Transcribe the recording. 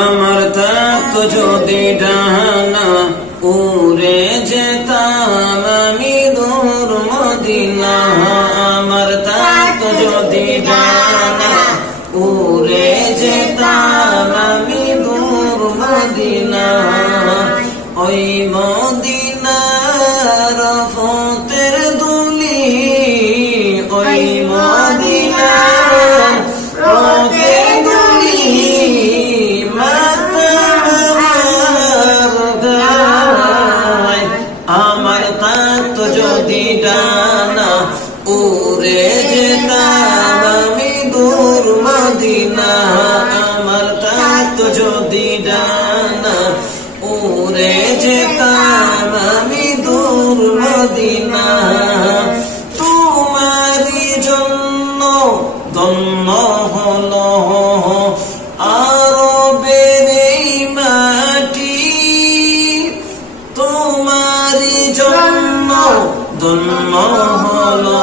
আমার থাকতো যদি ডানা উড়ে যেতাম আমি দূর মদিনা। আমার থাকতো যদি ডানা উড়ে যেতাম আমি দূর মদিনা। ওই মদিনার ফতের দুলি, ওই মদিনার ফতের দুলি আমার থাকতো যদি ডানা উড়ে যেতাম আমি দূর মদিনা। আমার থাকতো যদি ডানা উড়ে যেতাম আমি দূর মদিনা। তোমারই জন্য ধন্য হলো আরবের এই মাটি, তোমারই জন্য ধন্য হলো